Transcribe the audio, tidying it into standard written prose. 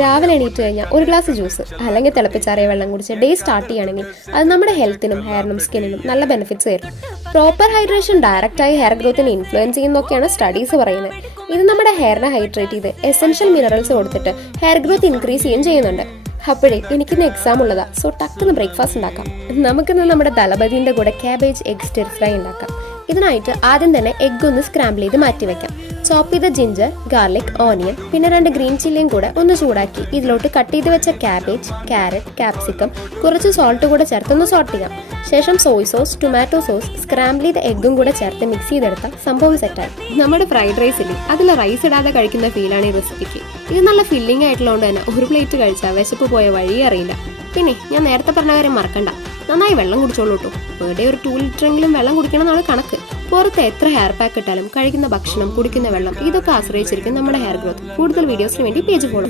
രാവിലെ എണീറ്റ് കഴിഞ്ഞാൽ ഒരു ഗ്ലാസ് ജ്യൂസ് അല്ലെങ്കിൽ തിളപ്പിച്ചാറിയ വെള്ളം കുടിച്ച് ഡേ സ്റ്റാർട്ട് ചെയ്യുകയാണെങ്കിൽ അത് നമ്മുടെ ഹെൽത്തിനും ഹെയറിനും സ്കിന്നിനും നല്ല ബെനിഫിറ്റ്സ് തരും. പ്രോപ്പർ ഹൈഡ്രേഷൻ ഡയറക്റ്റായി ഹെയർ ഗ്രോത്തിനെ ഇൻഫ്ലുവൻസ് ചെയ്യുന്നൊക്കെയാണ് സ്റ്റഡീസ് പറയുന്നത്. ഇത് നമ്മുടെ ഹെയറിനെ ഹൈഡ്രേറ്റ് ചെയ്ത് എസെൻഷ്യൽ മിനറൽസ് കൊടുത്തിട്ട് ഹെയർ ഗ്രോത്ത് ഇൻക്രീസ് ചെയ്യുകയും ചെയ്യുന്നുണ്ട്. അപ്പോഴേ എനിക്കിന്ന് എക്സാം ഉള്ളതാ, സോ ടക്കുന്ന് ബ്രേക്ക്ഫാസ്റ്റ് ഉണ്ടാക്കാം. നമുക്കിന്ന് നമ്മുടെ ദളപതിൻ്റെ കൂടെ ക്യാബേജ് എഗ് സ്റ്റിർ ഫ്രൈ ഉണ്ടാക്കാം. ഇതിനായിട്ട് ആദ്യം തന്നെ എഗ് ഒന്ന് സ്ക്രാമ്പിൾ ചെയ്ത് മാറ്റി വെക്കാം. ചോപ്പ് ചെയ്ത ജിഞ്ചർ, ഗാർലിക്, ഓണിയൻ, പിന്നെ 2 ഗ്രീൻ ചില്ലിയും കൂടെ ഒന്ന് ചൂടാക്കി ഇതിലോട്ട് കട്ട് ചെയ്ത് വെച്ച ക്യാബേജ്, ക്യാരറ്റ്, ക്യാപ്സിക്കം, കുറച്ച് സോൾട്ട് കൂടെ ചേർത്തൊന്ന് സോട്ട് ചെയ്യാം. ശേഷം Soy sauce, tomato sauce, scramble ചെയ്ത എഗ്ഗും കൂടെ ചേർത്ത് മിക്സ് ചെയ്തെടുത്താൽ സംഭവം സെറ്റായി. നമ്മുടെ ഫ്രൈഡ് റൈസ് ഇല്ലേ, അതിൽ റൈസ് ഇടാതെ കഴിക്കുന്ന ഫീലാണ് ഈ റെസിപ്പിക്ക്. ഇത് നല്ല ഫില്ലിംഗ് ആയിട്ടുള്ളതുകൊണ്ട് തന്നെ ഒരു പ്ലേറ്റ് കഴിച്ചാൽ വിശപ്പ് പോയ വഴിയേ അറിയില്ല. പിന്നെ ഞാൻ നേരത്തെ പറഞ്ഞ കാര്യം മറക്കണ്ട, നന്നായി വെള്ളം കുടിച്ചോളൂ കേട്ടോ. പെർ ഡേ ഒരു 2 ലിറ്ററെങ്കിലും വെള്ളം കുടിക്കണം എന്നാണ് കണക്ക്. പുറത്ത് എത്ര ഹെയർ പാക്ക് ഇട്ടാലും കഴിക്കുന്ന ഭക്ഷണം, കുടിക്കുന്ന വെള്ളം, ഇതൊക്കെ ആശ്രയിച്ചിരിക്കും നമ്മുടെ ഹെയർ ഗ്രോത്ത്. കൂടുതൽ വീഡിയോസിന് വേണ്ടി പേജ് ഫോളോ